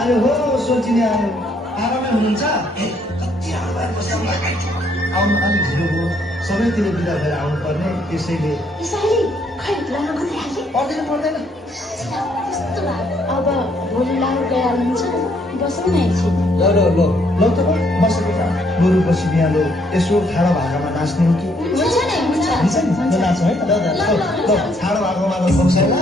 आयो हो सोचिने आयो आरामै हुनुहुन्छ आउनु अलिक ढिलो भयो सबैतिर बिदा भएर आउनुपर्ने त्यसैले पर्दैन अब भोलि लाउर गइहाल्नुहुन्छ बसौँ न एकछिन ल त बसेको त बरु पछि बिहान यसो ठाडो भाकामा नाच्ने हो कि हुन्छ नि नाच है ल ठाडो भाकामा बस्छ होला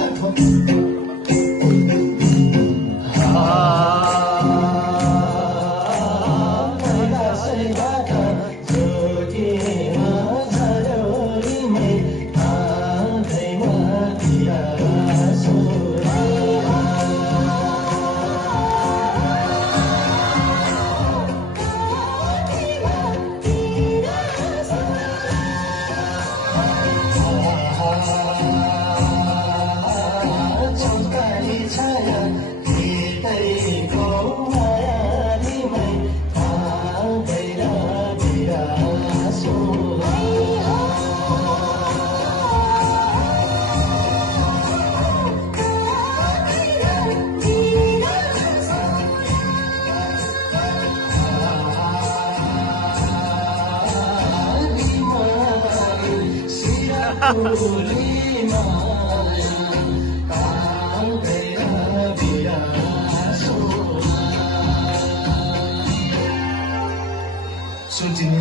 सोचिने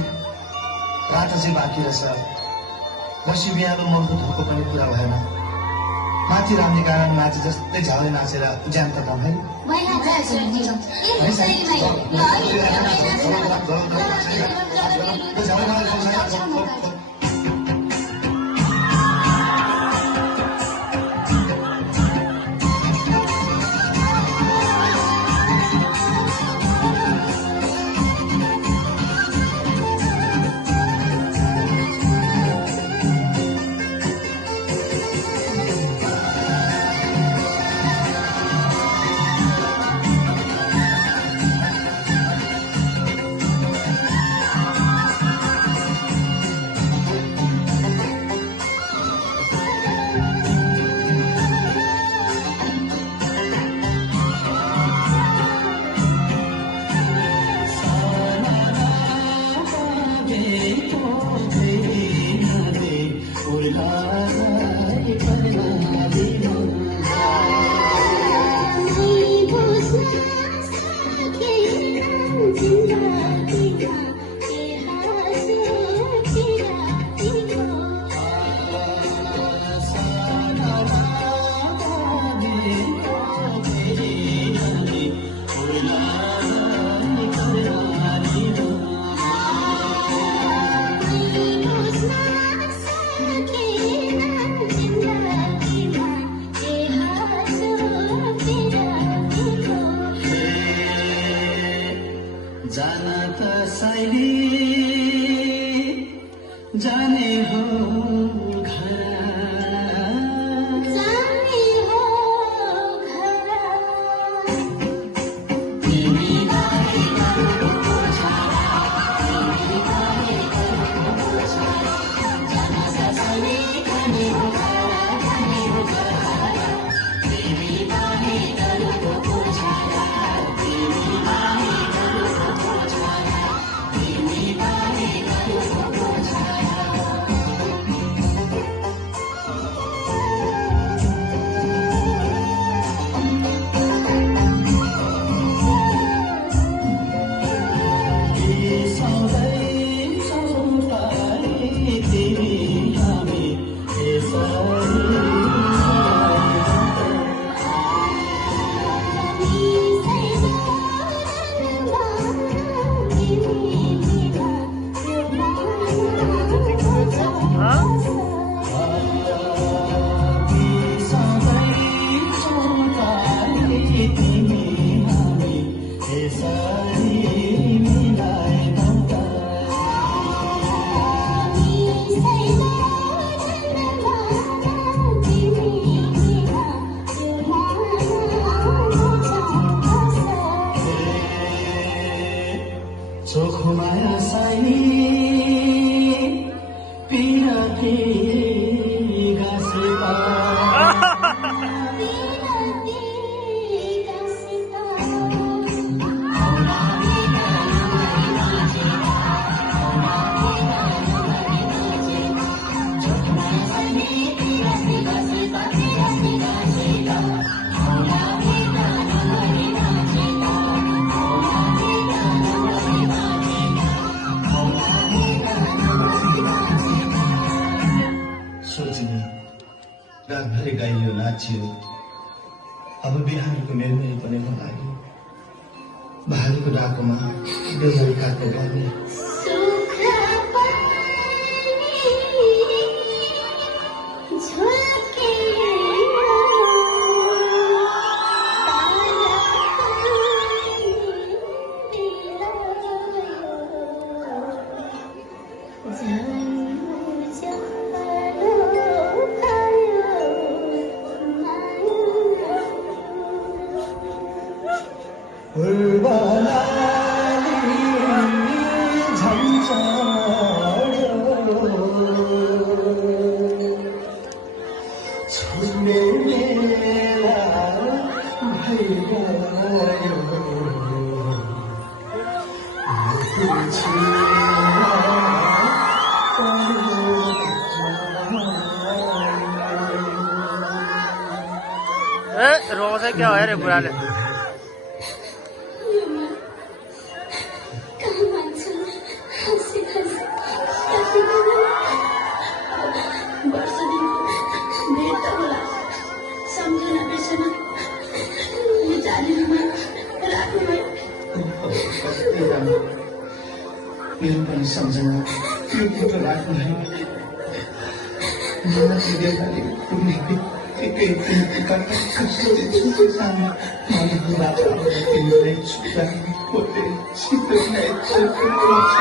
रात चाहिँ बाँकी रहेछ बसी बिहान मनको धोको पनि पुरा भएन माथि राम्ने कारण माथि जस्तै झाले नाचेर ज्यान त कमाइ जाने हो नाचियो अब बिहानको मेलमै पनि लाग्यो भालुको डाकोमा डोलरी काको गर्ने रोज़ है क्या है रे बुरा ले मेरो पनि सम्झना यो फोटो राख्नु है मलाई देखाले कुनै एकै प्रकारका कस्तो सानो मलाई बाटो तिमीलाई छुट्टा पोते छिटोलाई छुट्टो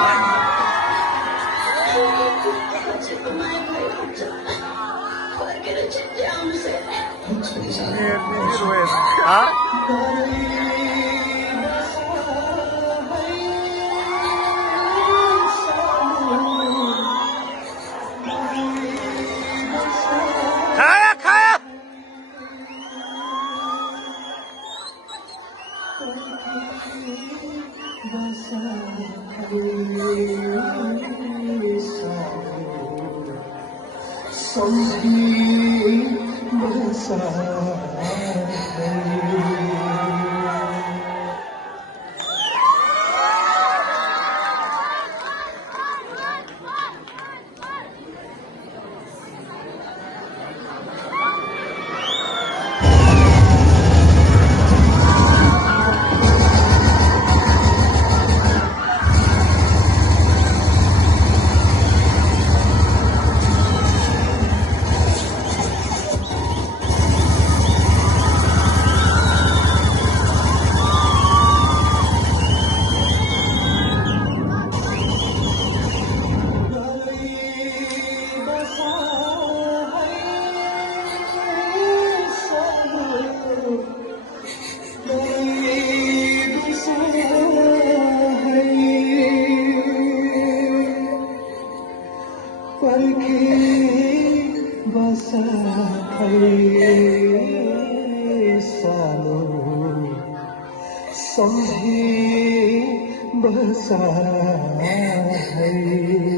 बसा है